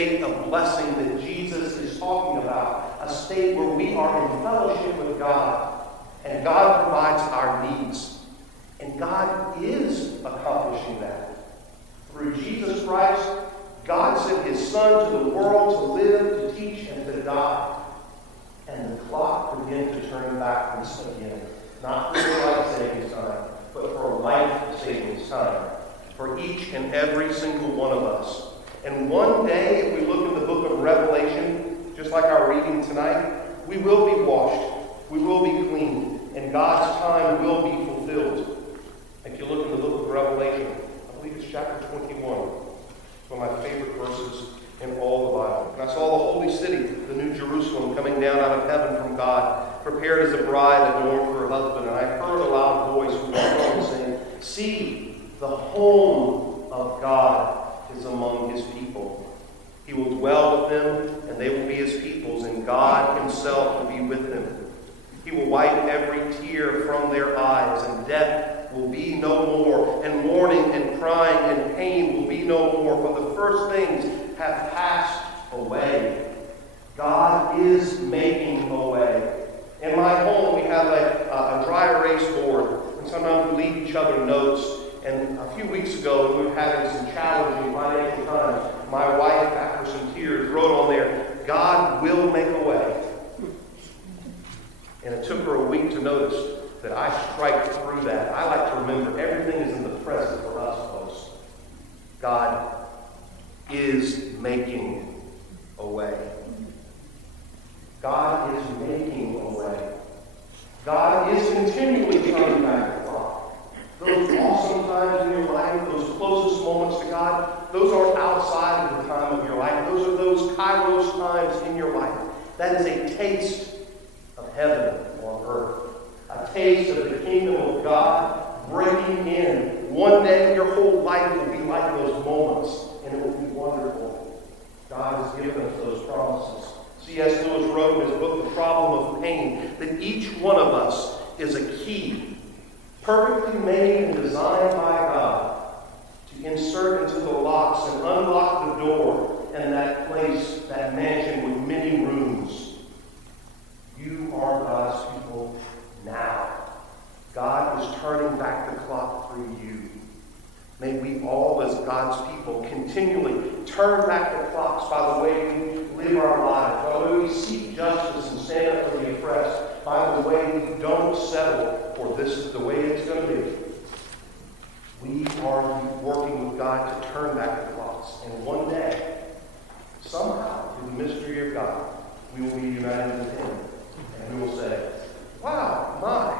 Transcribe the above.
state of blessing that Jesus is talking about, a state where we are in fellowship with God, and God provides our needs. And God is accomplishing that. Through Jesus Christ, God sent his Son to the world to live, to teach, and to die. And the clock began to turn backwards again. Not for life-saving time, but for life-saving time. For each and every single one of us. And one day, if we look in the book of Revelation, just like our reading tonight, we will be washed. We will be cleaned. And God's time will be fulfilled. If you look in the book of Revelation, I believe it's chapter 21. It's one of my favorite verses in all the Bible. And I saw the holy city, the New Jerusalem, coming down out of heaven from God, prepared as a bride adorned for her husband. And I heard a loud voice from the throne saying, "See, the home of God is among his people. He will dwell with them, and they will be his peoples, and God himself will be with them. He will wipe every tear from their eyes, and death will be no more, and mourning and crying and pain will be no more, for the first things have passed away." God is making a way. In my home, we have a dry erase board, and sometimes we leave each other notes. And a few weeks ago, when we were having some challenging financial times, my wife, after some tears, wrote on there, "God will make a way." And it took her a week to notice that I strike through that. I like to remember everything is in the present for us, folks. God is making a way. God is making a way. God is continually turning back the clock. Those awesome times in your life, those closest moments to God, those aren't outside of the time of your life. Those are those kairos times in your life. That is a taste of heaven on earth. A taste of the kingdom of God breaking in. One day your whole life will be like those moments, and it will be wonderful. God has given us those promises. C.S. Lewis wrote in his book, The Problem of Pain, that each one of us is a key, perfectly made and designed by God, to insert into the locks and unlock the door in that place, that mansion with many rooms. You are God's people now. God is turning back the clock through you. May we all, as God's people, continually turn back the clocks by the way we live our lives, by the way we seek justice and stand up for the oppressed, by the way we don't settle for this is the way it's going to be. We are working with God to turn back the clocks. And one day, somehow, through the mystery of God, we will be united with him. And we will say, "Wow, my,